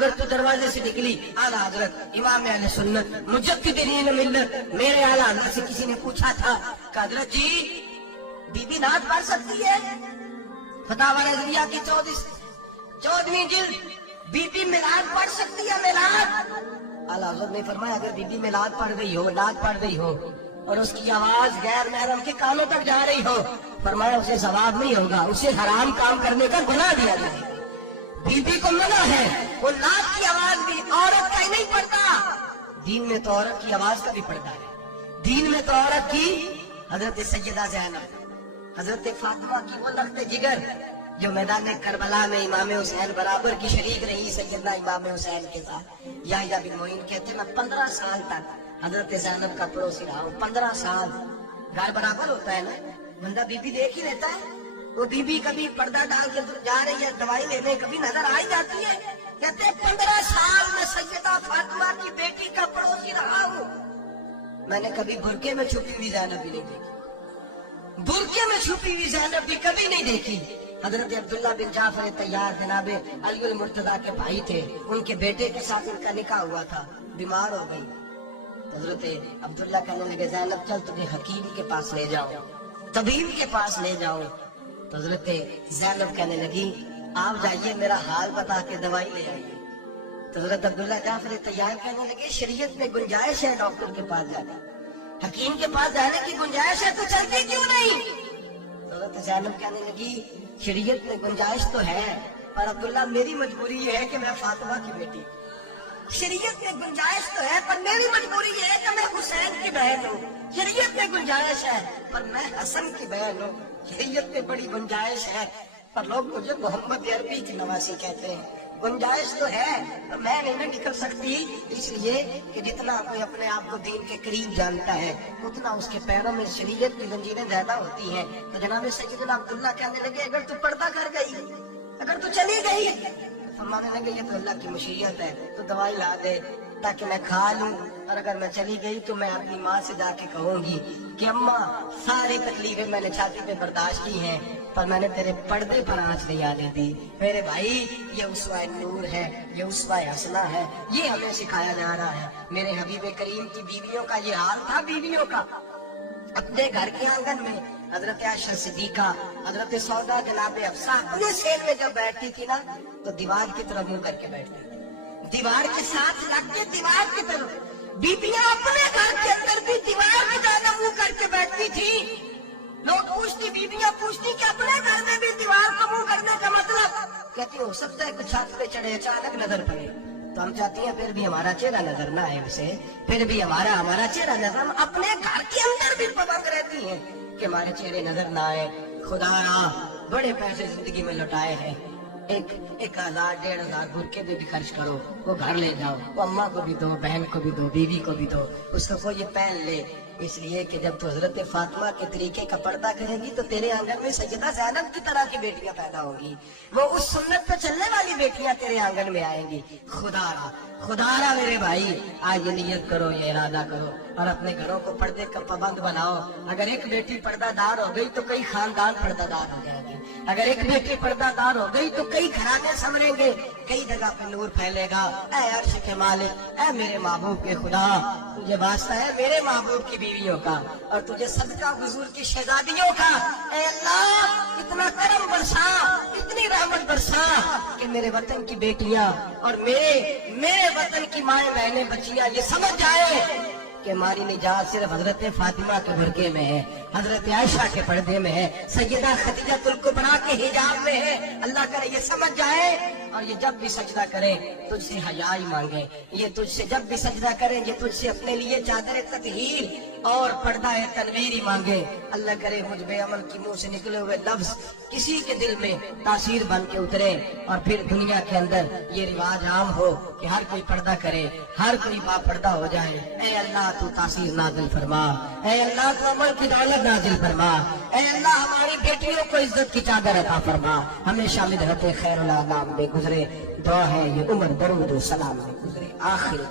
اگر تو دروازے سے نکلی اعلیٰ حضرت امام اہل سنت مجددین ملت میرے اعلیٰ حضرت سے کسی نے پوچھا تھا کہ حضرت جی بی بی نعت پڑھ سکتی ہے؟ فتاوی رضویہ کی 14ویں جلد بی بی میلاد پڑھ سکتی ہے؟ میلاد اعلیٰ حضرت نے فرمایا اگر بی بی میلاد پڑھ رہی ہو، نعت پڑھ رہی ہو اور اس کی آواز غیر محرم کے کانوں تک جا رہی ہو، فرمایا اسے ثواب نہیں ہوگا، اسے حرام کام کرنے کا گناہ دیا جائے گا۔ بی بی کو منع ہے، وہ نعت کی آواز بھی عورت کا ہی نہیں پڑتا، دین میں تو عورت کی آواز کا بھی پڑتا ہے۔ دین میں تو عورت کی حضرت سیدہ زینب، حضرت فاطمہ کی وہ لخت جگر جو میدان کربلا میں امام حسین برابر کی شریک رہی سیدنا امام حسین کے ساتھ۔ یحییٰ بن معین کہتے ہیں میں 15 سال تک حضرت زینب کا پڑوسی رہا ہوں۔ 15 سال گھر برابر ہوتا ہے نا، بندہ بی بی دیکھ ہی لیتا ہے۔ وہ بی بی کبھی پردہ ڈال کے جا رہی ہے دوائی لینے، کبھی نظر آ ہی جاتی ہے۔ کہتے ہیں 15 سال میں سیدہ فاطمہ کی بیٹی کا پڑوسی رہا ہوں، میں نے کبھی برقعے میں چھپی ہوئی زینب بھی نہیں دیکھی، برقعے میں چھپی ہوئی زینب بھی کبھی نہیں دیکھی۔ حضرت عبداللہ بن جعفر طیار جناب علی المرتضیٰ کے بھائی تھے، ان کے بیٹے کے ساتھ ان کا نکاح ہوا تھا، بیمار ہو گئی۔ حضرت عبداللہ کہنے لگے زینب چل تمہیں حکیم کے پاس لے جاؤ، طبیب کے پاس لے جاؤ۔ تو حضرت زینب کہنے لگی آپ جائیے میرا حال بتا کے دوائی لے آئیے۔ تو حضرت عبداللہ جعفر طیار کہنے لگے شریعت میں گنجائش ہے ڈاکٹر کے پاس جانے، حکیم کے پاس جانے کی گنجائش ہے تو چلتی کیوں نہیں؟ تو حضرت زینب کہنے لگی شریعت میں گنجائش تو ہے پر عبداللہ میری مجبوری یہ ہے کہ میں فاطمہ کی بیٹی، شریعت میں گنجائش تو ہے پر میری مجبوری یہ ہے کہ میں حسین کی بہن ہوں۔ شریعت میں گنجائش ہے پر میں حسن کی بہن ہوں، شریعت میں بڑی گنجائش ہے پر لوگ مجھے محمد عربی کی نواسی کہتے ہیں۔ گنجائش تو ہے پر میں نہیں نکل سکتی، اس لیے کہ جتنا کوئی اپنے آپ کو دین کے قریب جانتا ہے اتنا اس کے پیروں میں شریعت کی زنجیریں زیادہ ہوتی ہیں۔ تو جناب سیدنا عبداللہ کہنے لگے اگر تو پردہ کر گئی، اگر تو چلی گئی، فرمانے لگے یہ تو اللہ کی مشیت ہے، تو دوائی لا دے تاکہ میں کھا لوں، اور اگر میں چلی گئی تو میں اپنی ماں سے جا کے کہوں گی کہ اماں ساری تکلیفیں میں نے چھاتی پہ برداشت کی ہیں پر میں نے تیرے پردے پر آنچ نہیں آنے دی۔ میرے بھائی یہ اسوہ نور ہے، یہ اسوہ حسنہ ہے، یہ ہمیں سکھایا جا رہا ہے۔ میرے حبیب کریم کی بیویوں کا یہ حال تھا، بیویوں کا اپنے گھر کے آنگن میں حضرت عائشہ صدیقہ، حضرت سودا جناب حفصہ اپنے سیل میں جب بیٹھتی تھی نا تو دیوار کی طرف منہ کر کے بیٹھتی تھی، دیوار کے ساتھ لگ کے دیوار کی طرف۔ بیبیاں اپنے گھر کے اندر بھی دیوار میں زیادہ منہ کر کے بیٹھتی تھی۔ لوگ پوچھتی، بیبیاں پوچھتی کہ اپنے گھر میں بھی دیوار کو منہ کرنے کا مطلب؟ کہتی ہو سکتا ہے کچھ چھت پہ چڑھے اچانک نظر پڑے تو ہم چاہتی ہیں پھر بھی ہمارا چہرہ نظر نہ آئے اسے، پھر بھی ہمارا چہرہ نظر، ہم اپنے گھر کے اندر بھی پابند رہتی ہیں کہ ہمارے چہرے نظر نہ آئے۔ خدا بڑے پیسے زندگی میں لوٹائے ہیں، 1000 1500 برقعے بھی خرچ کرو، وہ گھر لے جاؤ، وہ اماں کو بھی دو، بہن کو بھی دو، بیوی کو بھی دو، اس کو یہ پہن لے، اس لیے کہ جب تو حضرت فاطمہ کے طریقے کا پردہ کرے گی تو تیرے آنگن میں سیدہ زینب کی طرح کی بیٹیاں پیدا ہوں گی، وہ اس سنت پہ چلنے والی بیٹیاں تیرے آنگن میں آئیں گی۔ خدا را میرے بھائی آج یہ نیت کرو، یہ ارادہ کرو اور اپنے گھروں کو پردے کا پابند بناؤ۔ اگر ایک بیٹی پردہ دار ہو گئی تو کئی خاندان پردہ دار ہو جائیں گے، اگر ایک بیٹی پردہ دار ہو گئی تو کئی گھرانے سنوریں گے، کئی جگہ پہ نور پھیلے گا۔ اے عرش کے مالک، اے میرے محبوب کے خدا، تجھے واسطہ ہے میرے محبوب کی بیویوں کا اور تجھے صدقہ حضور کی شہزادیوں کا۔ اے اللہ اتنا کرم برسا، اتنی رحمت برسا کہ میرے وطن کی بیٹیاں اور میرے وطن کی مائیں بہنیں بچیاں یہ سمجھ جائے کہ ہماری نجات صرف حضرت فاطمہ کے برقعے میں ہے، حضرت عائشہ کے پردے میں ہے، سیدہ خدیجہ الکبریٰ کے حجاب میں ہے۔ اللہ کرے یہ سمجھ جائے اور یہ جب بھی سجدہ کریں تجھ سے حیا ہی مانگے، یہ تجھ سے جب بھی سجدہ کریں یہ تجھ سے اپنے لیے چادر تطہیر اور پردہ تنویر ہی مانگے۔ اللہ کرے مجھ بے عمل کی منہ سے نکلے ہوئے لفظ کسی کے دل میں تاثیر بن کے اترے اور پھر دنیا کے اندر یہ رواج عام ہو کہ ہر کوئی پردہ کرے، ہر کوئی با پردہ ہو جائے۔ اے اللہ تو تاثیر نازل فرما، اے اللہ تو عمل کی دولت نازل فرما، اے اللہ ہماری بیٹیوں کو عزت کی چادر عطا فرما، ہمیشہ مدحت خیر الانام میں گزرے۔ دعا ہے یہ عمر درود و سلام میں گزرے۔ آخر